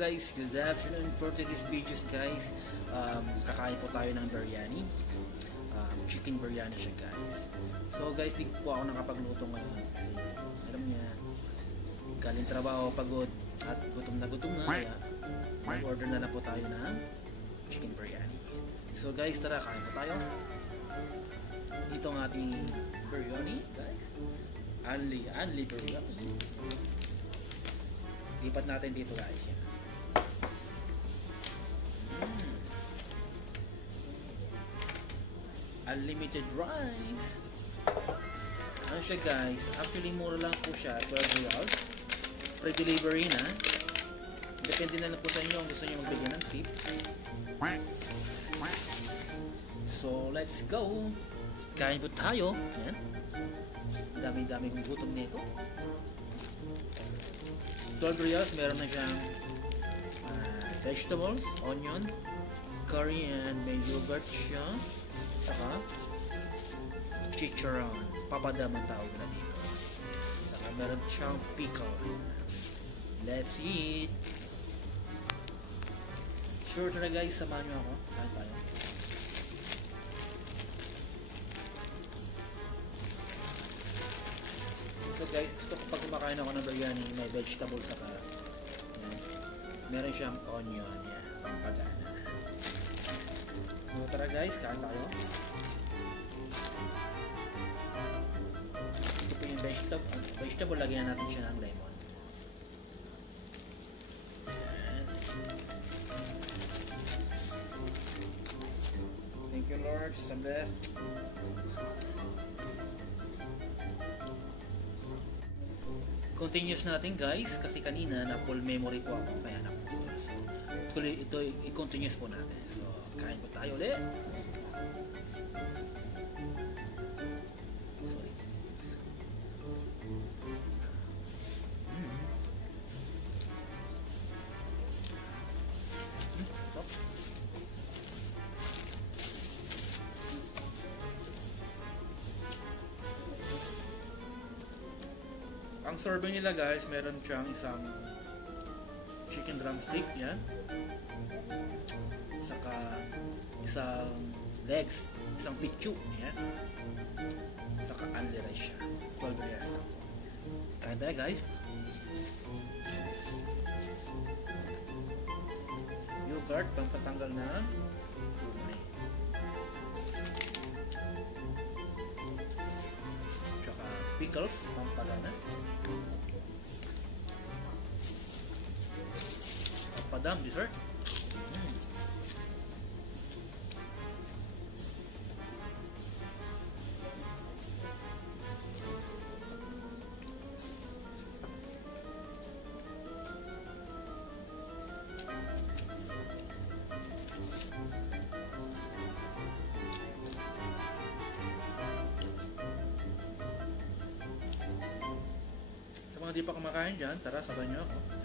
guys, good afternoon. For today's videos guys, kakain po tayo ng biryani. Chicken biryani siya guys. So guys, di po ako nakapagluto ngayon kasi alam niya, galing trabaho, pagod at gutom na kaya mag-order na lang po tayo ng chicken biryani. So guys, tara, kain po tayo. Ito ang ating biryani guys. Only biryani. Lipat natin dito guys. Yan. Unlimited rice. Ano siya guys? Actually mura lang po siya, 12 reals. Free delivery na. Depende na lang po sa inyo kung gusto nyo magbigay ng tip. So let's go. Kain po tayo. Yan. Dami-dami kong gutom nito. 12 reals, meron na siyang vegetables, onion, curry, and may yogurt siya. Saka chicharon, papadam ang tawag na dito. Saka meron siyang pickle. Let's eat! Sure to na guys, samahan nyo ako. Kain tayo. So guys, gusto ko pag kumakain ako ng biryani, may vegetables saka yan. Meron siyang onion, yan, pampagana. So tara guys, kain tayo. Ito po yung vegetable, lagyan natin siya ng lemon. Yan. Thank you Lord, sa bless. Continuous natin guys kasi kanina na full memory po ako kaya nakuha. So ito i-continuous po natin. So kain po tayo ulit. Sorry. Stop. Ang serving nila guys, meron siyang isang chicken drumstick, yan. Saka isang legs, isang pichu, yan. Saka only rice siya. 12 yan. Kain tayo guys. Yogurt, pampatanggal ng umay. Tsaka pickles, pampagana. Padam dessert. Sa mga di pa kumakain dyan, tara, sabay nyo ako.